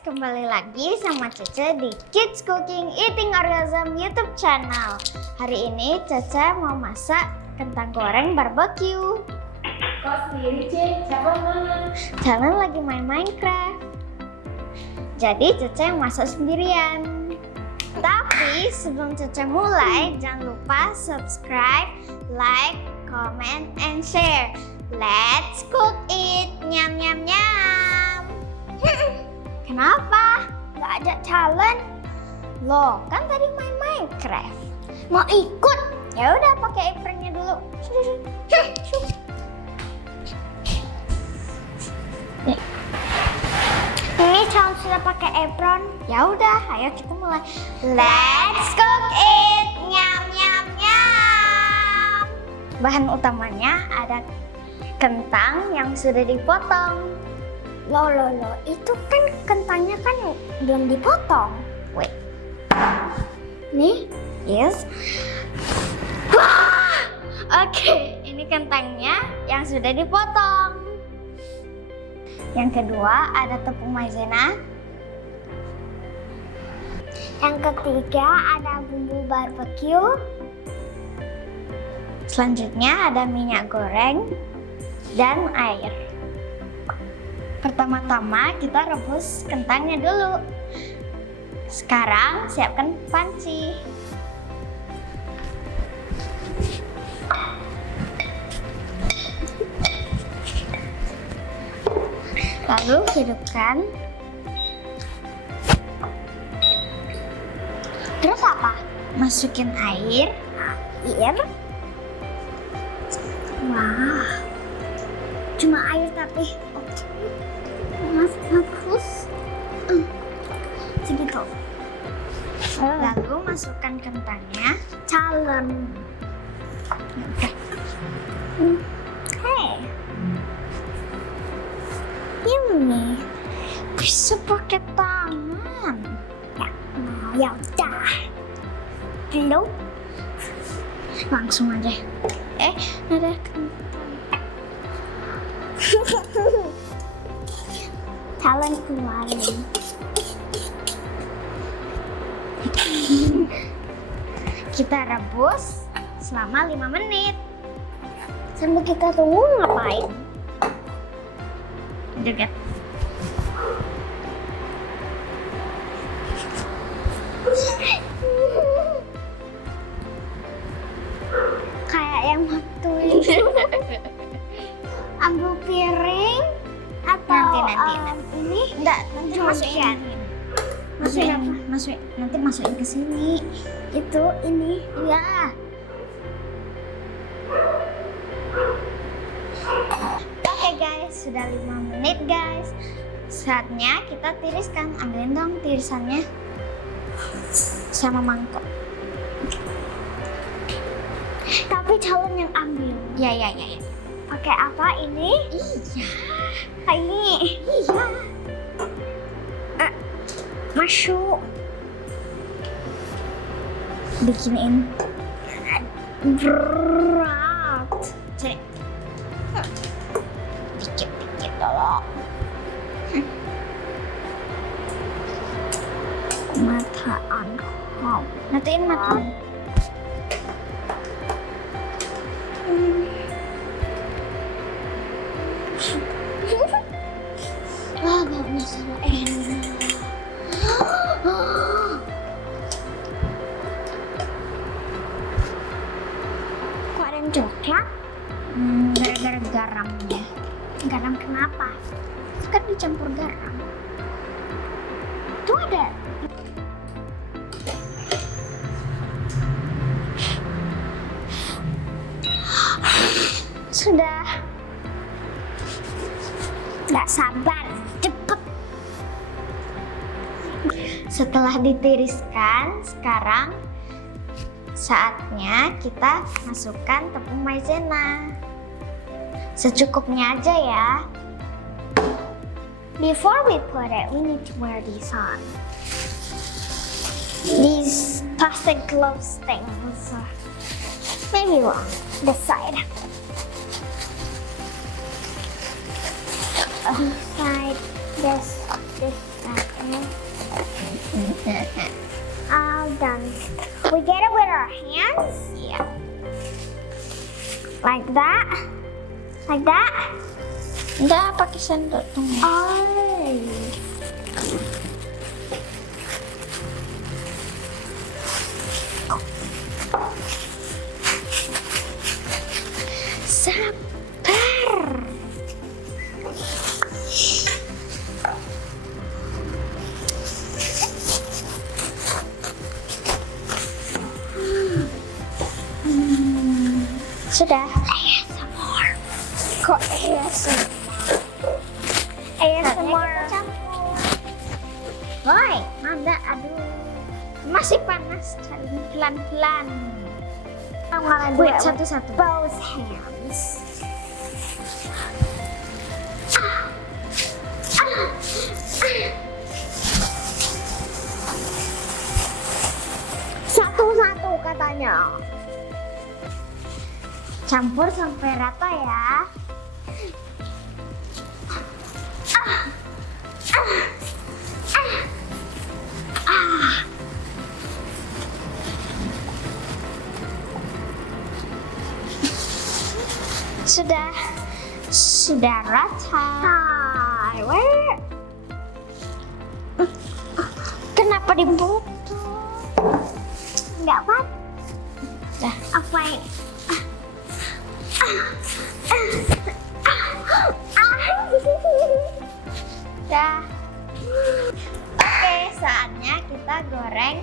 kembali lagi sama Cece di Kidz Cooking Eating Orgasm YouTube channel. Hari ini Cece mau masak kentang goreng barbeque. Kau sendiri, Cek? Siapa mana? Jalan lagi main Minecraft. Jadi Cece yang masak sendirian. Tapi sebelum Cece mulai, jangan lupa subscribe, like, comment, and share. Let's cook it! Nyam nyam nyam! Kenapa? Gak ada challenge? Loh, kan tadi main Minecraft. Mau ikut? Ya udah, pakai apronnya dulu. Ini Charl sudah pakai apron. Ya udah, ayo kita mulai. Let's cook it! Nyam nyam nyam! Bahan utamanya ada kentang yang sudah dipotong. Loh, itu kan kentangnya kan belum dipotong. Wait. Nih, yes. Wah! Oke, ini kentangnya yang sudah dipotong. Yang kedua ada tepung Maizena. Yang ketiga ada bumbu barbeque. Selanjutnya ada minyak goreng dan air. Pertama-tama kita rebus kentangnya dulu. Sekarang siapkan panci. Lalu hidupkan. Terus apa? Masukin air. Wah, cuma air tapi bagus. Segitu. Lalu masukkan kentangnya. Calon. Hey, ini bisa pakai tangan. Ya udah. Belum. Langsung aja. Ada kentang. Calon keluarin. Kita rebus selama 5 menit. Sambil kita tunggu ngapain? Joget. Kayak yang waktu itu. Ambil piring atau nanti. Ini enggak, nanti masukin. Nanti masukin ke sini. Itu ini. Ya. Oke guys, sudah 5 menit guys. Saatnya kita tiriskan. Ambilin dong tirisannya sama mangkok. Tapi calon yang ambil. Ya. Pakai apa ini? Iya. Kayak ini. Iya. Masuk. Bikinin. Berat. Cek. Dikit dulu. Mataan. Wow. Natiin mataan. Baunya sangat enak. Kok ada yang coklat? Gara-gara garamnya. Garam kenapa? Kan dicampur garam. Tuh ada. Sudah. Gak sabar, cepet. Setelah ditiriskan, sekarang saatnya kita masukkan tepung maizena. Secukupnya aja ya. Before we put it, we need to wear these on. These plastic gloves things. Maybe wrong. This side. Side. This side. All done. We get it with our hands. Yeah. Like that. Like that. Enggak, pakai sendok tuh. Oh. Sabar. Sudah. ASMR. Kok ASMR? ASMR. Woi, Manda, aduh. Masih panas, pelan-pelan. Wait, satu-satu. Both hands. Satu-satu katanya. Campur sampai rata ya. Sudah rata. Kenapa dipotong? Enggak apa. Dah, apain? Dah. Oke, saatnya kita goreng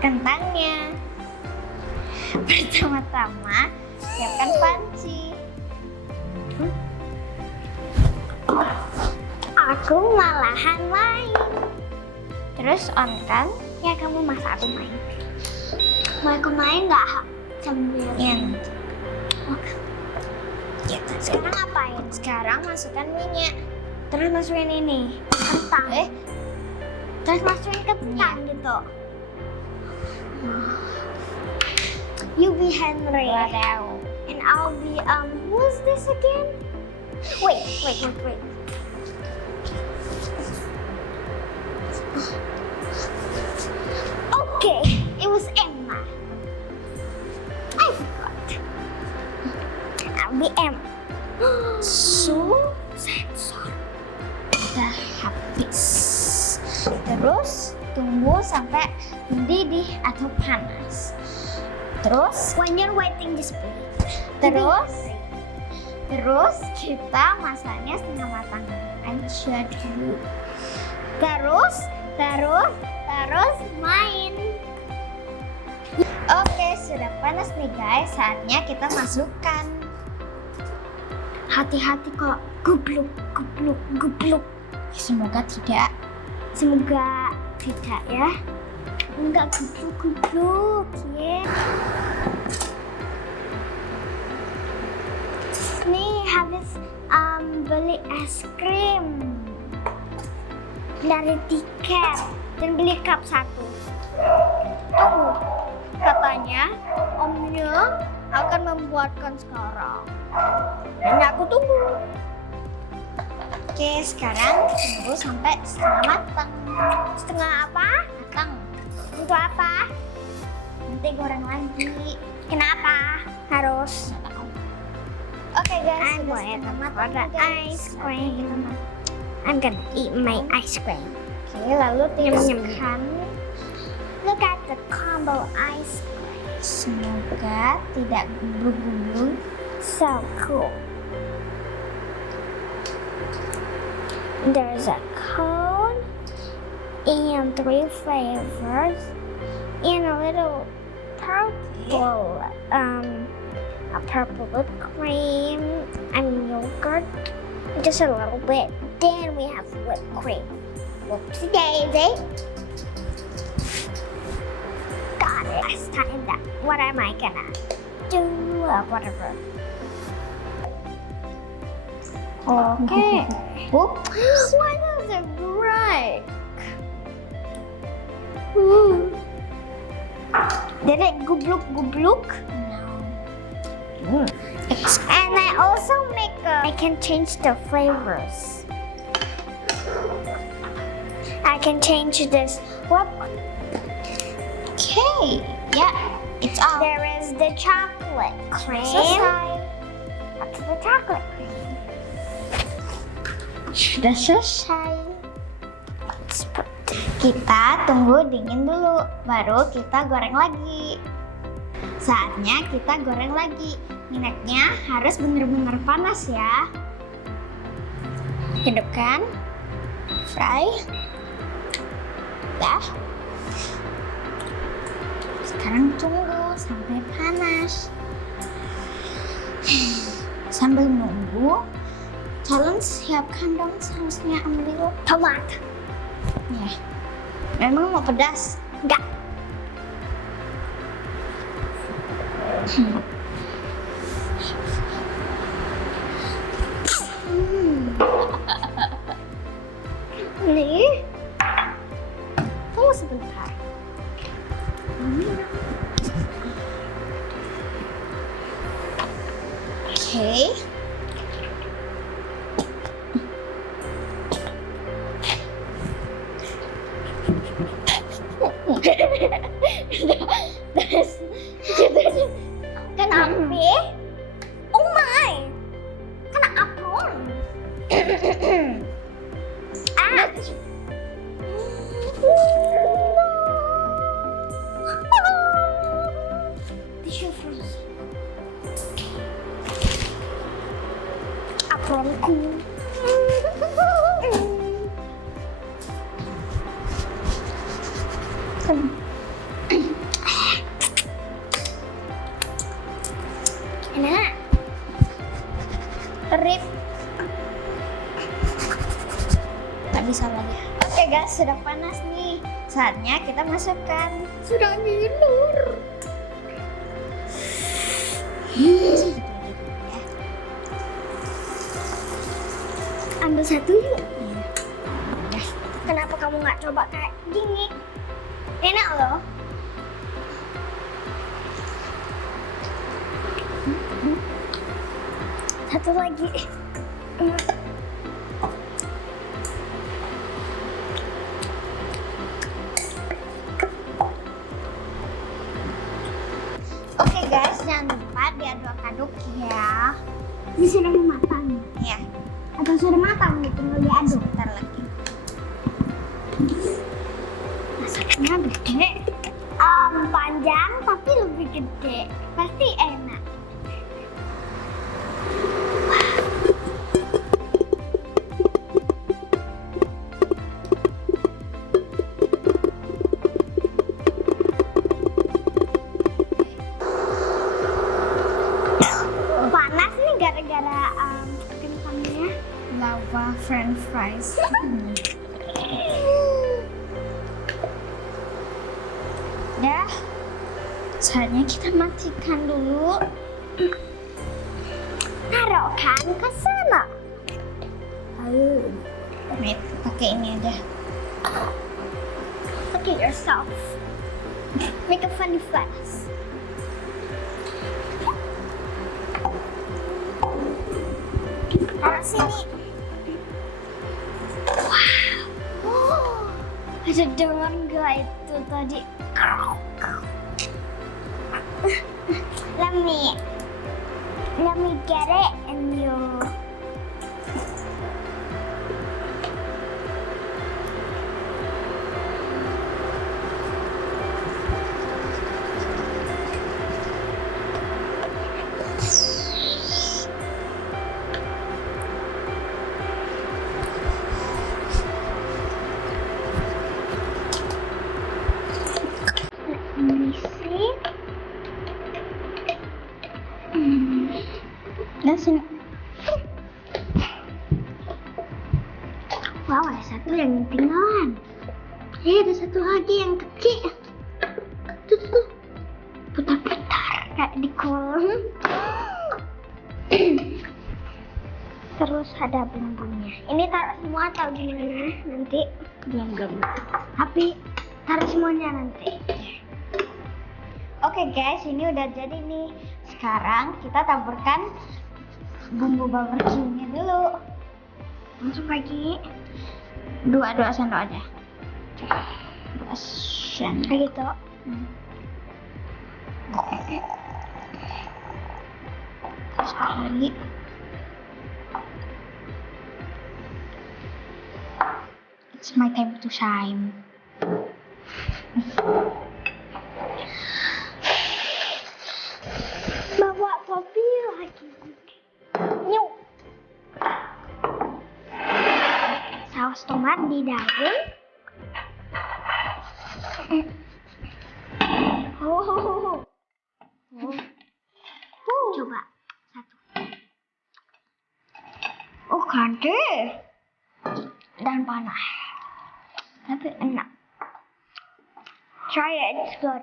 kentangnya. Pertama-tama siapkan panci. Aku malahan main. Terus on kan? Ya kamu masak, aku main. Mau aku main nggak? Sambil sekarang ngapain? Sekarang masukkan minyak. Terus masukin ini kentang. Terus masukin kentang gitu. You be Henry. And I'll be who's this again? Wait. Okay, it was Emma. I forgot. I'll be Emma. Sensor. Udah habis. Terus tunggu sampai mendidih atau panas. Terus when you're waiting just Terus kita masaknya setengah matang aja dulu. Terus main. Oke, sudah panas nih guys. Saatnya kita masukkan. Hati-hati kok gubluk. Semoga tidak ya. Enggak gubluk ya. Nih habis beli es krim dari tiket dan beli cup 1. Tunggu, katanya omnya akan membuatkan sekarang. Dan aku tunggu. Oke, sekarang tunggu sampai setengah matang. Setengah apa? Matang. Untuk apa? Nanti goreng lagi. Kenapa? Harus. Oke guys, sudah ice cream. I'm gonna eat my ice cream. Oke, lalu tiriskan. Look at the combo ice cream. Semoga tidak gubluk-gubluk. So cool. There's a cone and 3 flavors and a little purple a purple whipped cream and yogurt, just a little bit. Then we have whipped cream. Whoopsie daisy. Got it. Last time that. What am I gonna do? Whatever. Okay. Why does it break? Did it gubluk? No. And I also I can change the flavors. I can change this. What? Okay, yeah, it's all. There is the chocolate cream. Selesai. What's the chocolate cream? Sudah selesai. Let's put Kita tunggu dingin dulu, baru kita goreng lagi. Saatnya kita goreng lagi. Minyaknya harus benar-benar panas ya. Hidupkan. Fry. Dah. Sekarang tunggu sampai panas. Sambil nunggu, kalian siapkan dong sausnya, ambil tomat. ya. Memang mau pedas? Enggak. Nih. Tunggu sebentar. Oke. Kenapa? Oh my. Kenapa? Ah. Tisu frozen. Apronku. Enak. Rip. Tak bisa lagi. Oke guys, sudah panas nih. Saatnya kita masukkan. Sudah ngilur. Ambil satu yuk. Kenapa kamu nggak coba kayak gini? Enak loh. Satu lagi. Oke guys, jangan lupa diaduk-aduk ya. Ini sudah matang. Ya, Atau sudah matang gitu, tinggal diaduk. sebentar lagi. Masaknya gede. Panjang tapi lebih gede. Pasti enak. Panas nih gara-gara kentangnya. Lava Friench Fries. Dah, saatnya kita matikan dulu. Taruhkan ke sana. Ayo, pakai ini aja. Look at yourself. Make a funny face. Taruh sini. Wow. Ada dengar nggak itu tadi? Let me get it and you. Dan sini. Wow, ada satu yang ketinggalan. Ada satu lagi yang kecil. Tuh. Putar-putar kayak di kolam. Terus ada bumbunya. Ini taruh semua atau gimana nanti? Belum. Tapi taruh semuanya nanti. Oke guys, ini udah jadi nih. Sekarang kita taburkan bumbu barbeque-nya dulu. Langsung lagi. 2 sendok aja. Bosan. Kayak gitu. Terus apa lagi? It's my time to shine. Bawa topi lagi. Nyum. Saus tomat di daun. Oh. Coba satu. Oh, kade. Dan panas. Tapi enak. Try it, it's good.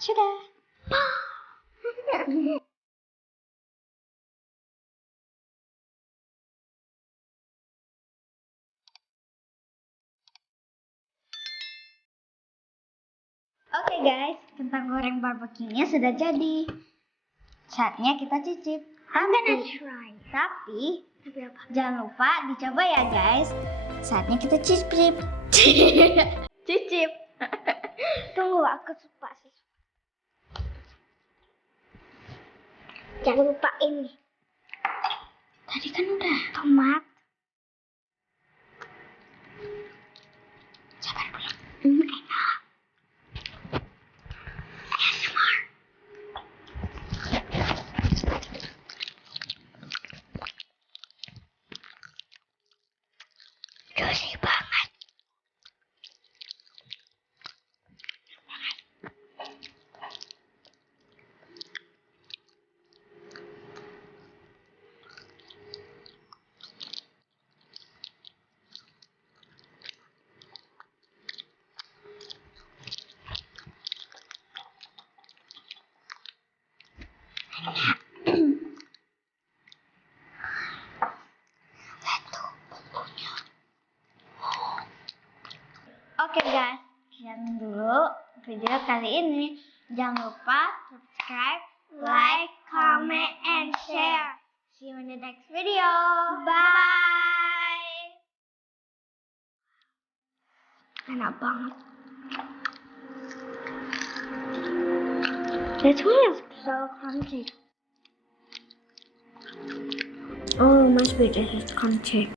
Sudah. Oke guys, kentang goreng barbeque-nya sudah jadi. Saatnya kita cicip. I'm gonna try. Tapi Tapi apa? jangan lupa dicoba ya guys. Saatnya kita cicip. Cicip. Tunggu, aku suka sih. Jangan lupa ini. Tadi kan udah. Tomat. Sabar dulu. Enak. Juicy banget. Oke guys, sekian dulu video kali ini. Jangan lupa subscribe, like, comment, and share. See you in the next video. Bye. Enak banget. This one is so crunchy. Oh, must be this is crunchy.